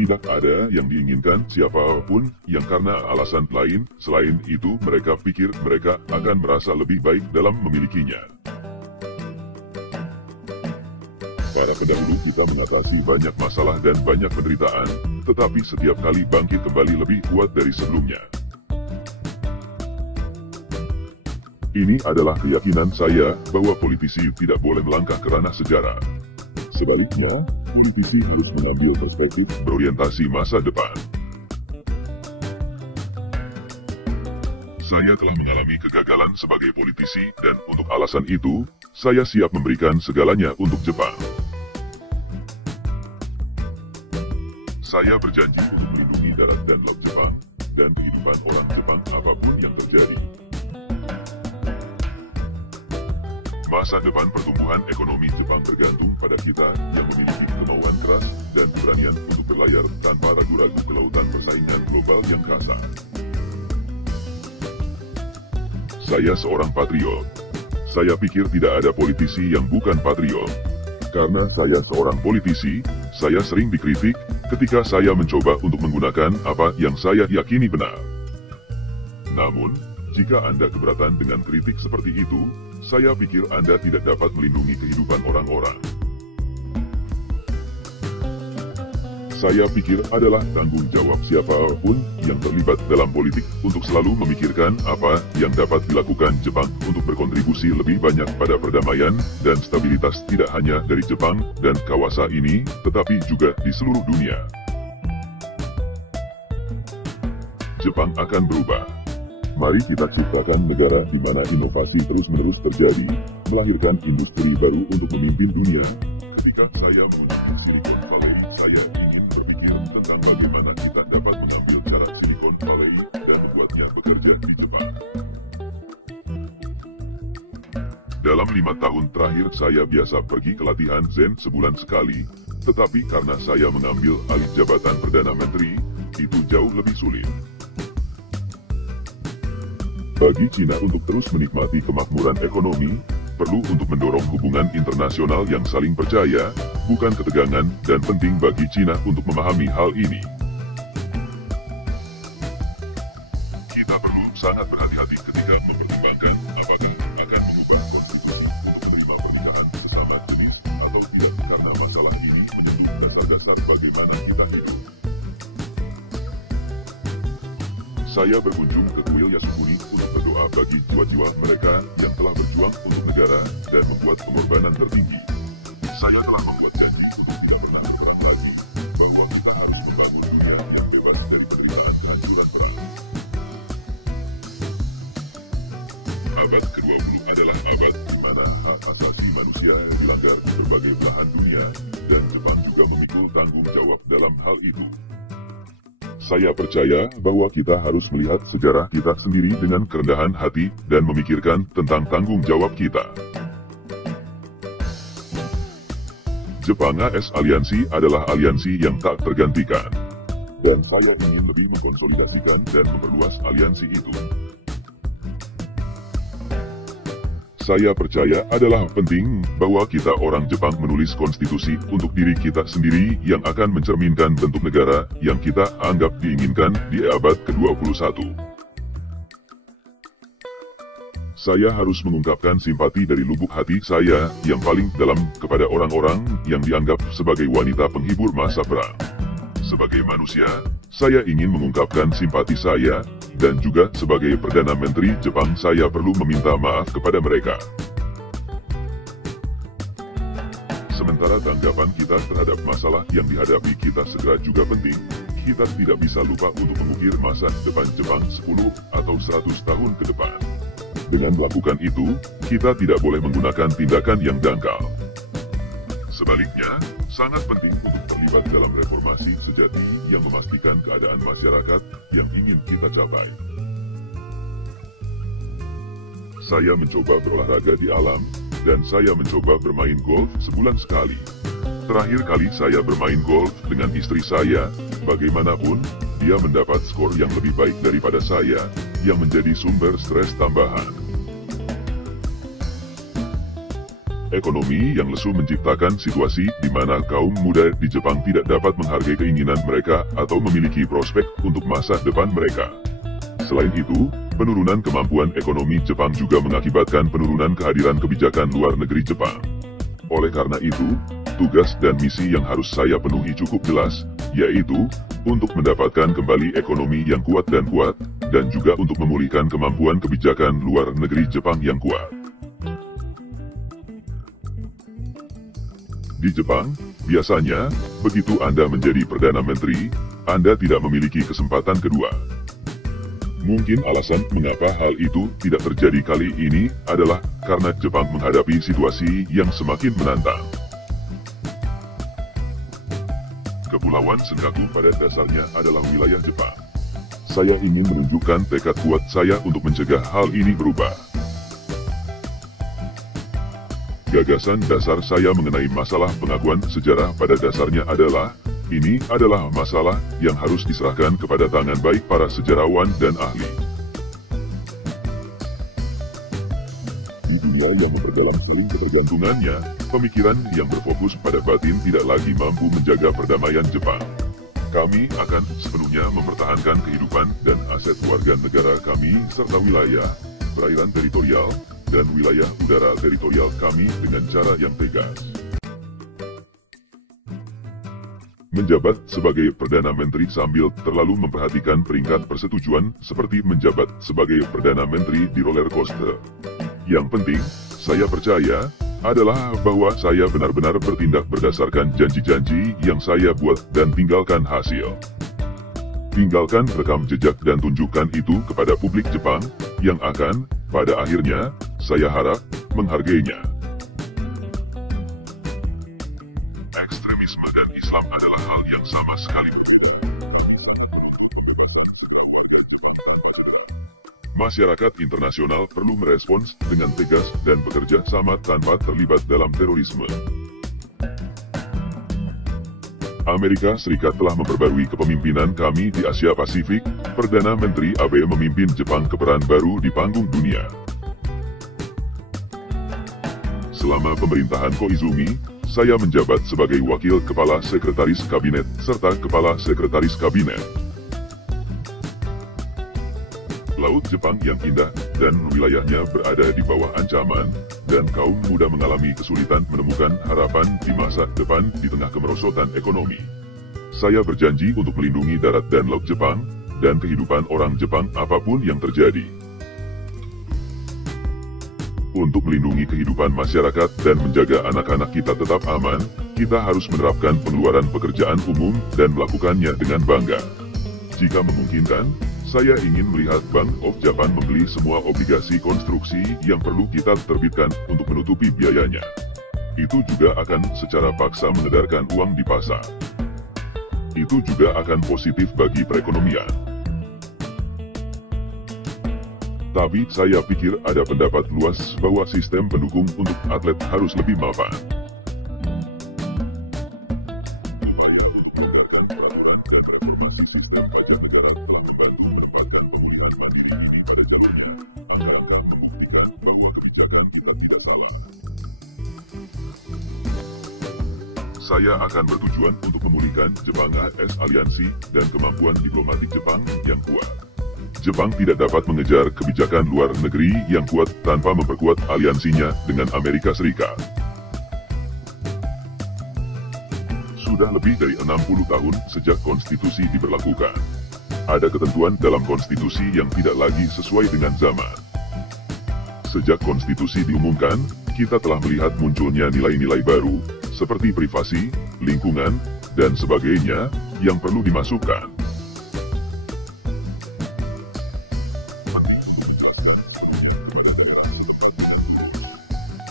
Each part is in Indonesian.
Tidak ada yang diinginkan siapapun yang karena alasan lain selain itu mereka pikir mereka akan merasa lebih baik dalam memilikinya. Para pendahulu kita mengatasi banyak masalah dan banyak penderitaan, tetapi setiap kali bangkit kembali lebih kuat dari sebelumnya. Ini adalah keyakinan saya bahwa politisi tidak boleh melangkah ke ranah sejarah. Sebaliknya, politisi harus mengambil perspektif berorientasi masa depan. Saya telah mengalami kegagalan sebagai politisi dan untuk alasan itu, saya siap memberikan segalanya untuk Jepang. Saya berjanji untuk melindungi darat dan laut Jepang, dan kehidupan orang Jepang apapun yang terjadi. Masa depan pertumbuhan ekonomi Jepang bergantung pada kita yang memiliki kemauan keras dan keberanian untuk berlayar tanpa ragu-ragu ke lautan persaingan global yang kasar. Saya seorang patriot. Saya pikir tidak ada politisi yang bukan patriot. Karena saya seorang politisi, saya sering dikritik ketika saya mencoba untuk menggunakan apa yang saya yakini benar. Namun, jika Anda keberatan dengan kritik seperti itu, saya pikir Anda tidak dapat melindungi kehidupan orang-orang. Saya pikir adalah tanggung jawab siapapun yang terlibat dalam politik untuk selalu memikirkan apa yang dapat dilakukan Jepang untuk berkontribusi lebih banyak pada perdamaian dan stabilitas tidak hanya dari Jepang dan kawasan ini, tetapi juga di seluruh dunia. Jepang akan berubah. Mari kita ciptakan negara di mana inovasi terus-menerus terjadi, melahirkan industri baru untuk memimpin dunia. Ketika saya mengunjungi Silicon Valley, saya ingin berpikir tentang bagaimana kita dapat mengambil cara Silicon Valley dan membuatnya bekerja di Jepang. Dalam 5 tahun terakhir saya biasa pergi ke latihan Zen sebulan sekali, tetapi karena saya mengambil alih jabatan Perdana Menteri, itu jauh lebih sulit. Bagi Cina untuk terus menikmati kemakmuran ekonomi, perlu untuk mendorong hubungan internasional yang saling percaya, bukan ketegangan, dan penting bagi Cina untuk memahami hal ini. Kita perlu sangat berhati-hati ketika mempertimbangkan apakah akan mengubah konstitusi untuk menerima pernikahan sesama jenis atau tidak karena masalah ini menyentuh dasar-dasar bagaimana kita hidup. Saya berkunjung ke kuil Yasukuni untuk berdoa bagi jiwa-jiwa mereka yang telah berjuang untuk negara dan membuat pengorbanan tertinggi. Saya telah membuat janji untuk tidak pernah berperang lagi, bahwa kita harus membangun dunia yang bebas dari penderitaan kehancuran perang. Abad ke-20 adalah abad di mana hak asasi manusia dilanggar di berbagai belahan dunia, dan Jepang juga memikul tanggung jawab dalam hal itu. Saya percaya bahwa kita harus melihat sejarah kita sendiri dengan kerendahan hati dan memikirkan tentang tanggung jawab kita. Jepang AS Aliansi adalah aliansi yang tak tergantikan. Dan saya ingin lebih mengkonsolidasikan dan memperluas aliansi itu. Saya percaya adalah penting bahwa kita orang Jepang menulis konstitusi untuk diri kita sendiri yang akan mencerminkan bentuk negara yang kita anggap diinginkan di abad ke-21. Saya harus mengungkapkan simpati dari lubuk hati saya yang paling dalam kepada orang-orang yang dianggap sebagai wanita penghibur masa perang. Sebagai manusia, saya ingin mengungkapkan simpati saya, dan juga sebagai Perdana Menteri Jepang saya perlu meminta maaf kepada mereka. Sementara tanggapan kita terhadap masalah yang dihadapi kita segera juga penting, kita tidak bisa lupa untuk mengukir masa depan Jepang 10 atau 100 tahun ke depan. Dengan melakukan itu, kita tidak boleh menggunakan tindakan yang dangkal. Sebaliknya, sangat penting untuk terlibat dalam reformasi sejati yang memastikan keadaan masyarakat yang ingin kita capai. Saya mencoba berolahraga di alam, dan saya mencoba bermain golf sebulan sekali. Terakhir kali saya bermain golf dengan istri saya, bagaimanapun, dia mendapat skor yang lebih baik daripada saya, yang menjadi sumber stres tambahan. Ekonomi yang lesu menciptakan situasi di mana kaum muda di Jepang tidak dapat menghargai keinginan mereka atau memiliki prospek untuk masa depan mereka. Selain itu, penurunan kemampuan ekonomi Jepang juga mengakibatkan penurunan kehadiran kebijakan luar negeri Jepang. Oleh karena itu, tugas dan misi yang harus saya penuhi cukup jelas, yaitu untuk mendapatkan kembali ekonomi yang kuat, dan juga untuk memulihkan kemampuan kebijakan luar negeri Jepang yang kuat. Di Jepang, biasanya, begitu Anda menjadi Perdana Menteri, Anda tidak memiliki kesempatan kedua. Mungkin alasan mengapa hal itu tidak terjadi kali ini adalah karena Jepang menghadapi situasi yang semakin menantang. Kepulauan Senkaku pada dasarnya adalah wilayah Jepang. Saya ingin menunjukkan tekad kuat saya untuk mencegah hal ini berubah. Gagasan dasar saya mengenai masalah pengakuan sejarah pada dasarnya adalah, ini adalah masalah yang harus diserahkan kepada tangan baik para sejarawan dan ahli. Di dunia yang memperdalam kurung ketergantungannya, pemikiran yang berfokus pada batin tidak lagi mampu menjaga perdamaian Jepang. Kami akan sepenuhnya mempertahankan kehidupan dan aset warga negara kami serta wilayah, perairan teritorial, dan wilayah udara teritorial kami dengan cara yang tegas. Menjabat sebagai Perdana Menteri sambil terlalu memperhatikan peringkat persetujuan seperti menjabat sebagai Perdana Menteri di roller coaster. Yang penting, saya percaya, adalah bahwa saya benar-benar bertindak berdasarkan janji-janji yang saya buat dan tinggalkan hasil. Tinggalkan rekam jejak dan tunjukkan itu kepada publik Jepang, yang akan, pada akhirnya, saya harap, menghargainya. Ekstremisme dan Islam adalah hal yang sama sekali. Masyarakat internasional perlu merespons dengan tegas dan bekerja sama tanpa terlibat dalam terorisme. Amerika Serikat telah memperbarui kepemimpinan kami di Asia Pasifik. Perdana Menteri Abe memimpin Jepang ke peran baru di panggung dunia. Selama pemerintahan Koizumi, saya menjabat sebagai Wakil Kepala Sekretaris Kabinet serta Kepala Sekretaris Kabinet. Laut Jepang yang indah dan wilayahnya berada di bawah ancaman, dan kaum muda mengalami kesulitan menemukan harapan di masa depan di tengah kemerosotan ekonomi. Saya berjanji untuk melindungi darat dan laut Jepang, dan kehidupan orang Jepang apapun yang terjadi. Untuk melindungi kehidupan masyarakat dan menjaga anak-anak kita tetap aman, kita harus menerapkan pengeluaran pekerjaan umum dan melakukannya dengan bangga. Jika memungkinkan, saya ingin melihat Bank of Japan membeli semua obligasi konstruksi yang perlu kita terbitkan untuk menutupi biayanya. Itu juga akan secara paksa mengedarkan uang di pasar. Itu juga akan positif bagi perekonomian. Tapi saya pikir ada pendapat luas bahwa sistem pendukung untuk atlet harus lebih mapan. Saya akan bertujuan untuk memulihkan Jepang AS aliansi dan kemampuan diplomatik Jepang yang kuat. Jepang tidak dapat mengejar kebijakan luar negeri yang kuat tanpa memperkuat aliansinya dengan Amerika Serikat. Sudah lebih dari 60 tahun sejak konstitusi diberlakukan. Ada ketentuan dalam konstitusi yang tidak lagi sesuai dengan zaman. Sejak konstitusi diumumkan, kita telah melihat munculnya nilai-nilai baru, seperti privasi, lingkungan, dan sebagainya, yang perlu dimasukkan.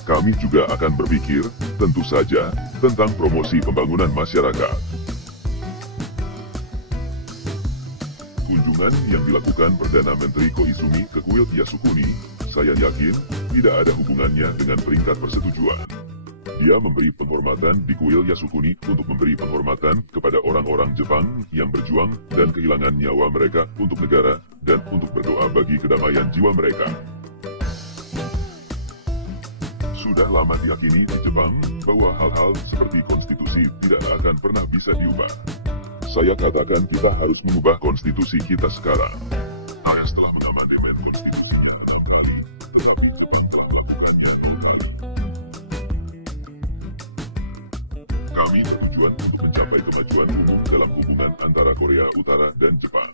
Kami juga akan berpikir, tentu saja, tentang promosi pembangunan masyarakat. Kunjungan yang dilakukan Perdana Menteri Koizumi ke kuil Yasukuni, saya yakin, tidak ada hubungannya dengan peringkat persetujuan. Dia memberi penghormatan di kuil Yasukuni untuk memberi penghormatan kepada orang-orang Jepang yang berjuang dan kehilangan nyawa mereka untuk negara, dan untuk berdoa bagi kedamaian jiwa mereka. Sudah lama diyakini di Jepang bahwa hal-hal seperti konstitusi tidak akan pernah bisa diubah. Saya katakan kita harus mengubah konstitusi kita sekarang. Saya setelah mengamandemen konstitusi kali, tetapi melakukannya kembali. Kami bertujuan untuk mencapai kemajuan umum dalam hubungan antara Korea Utara dan Jepang.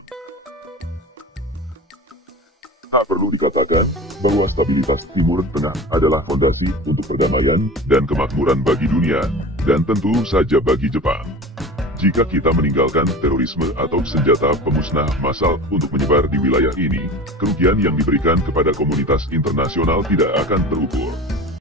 Tak perlu dikatakan bahwa stabilitas Timur Tengah adalah fondasi untuk perdamaian dan kemakmuran bagi dunia, dan tentu saja bagi Jepang. Jika kita meninggalkan terorisme atau senjata pemusnah massal untuk menyebar di wilayah ini, kerugian yang diberikan kepada komunitas internasional tidak akan terukur.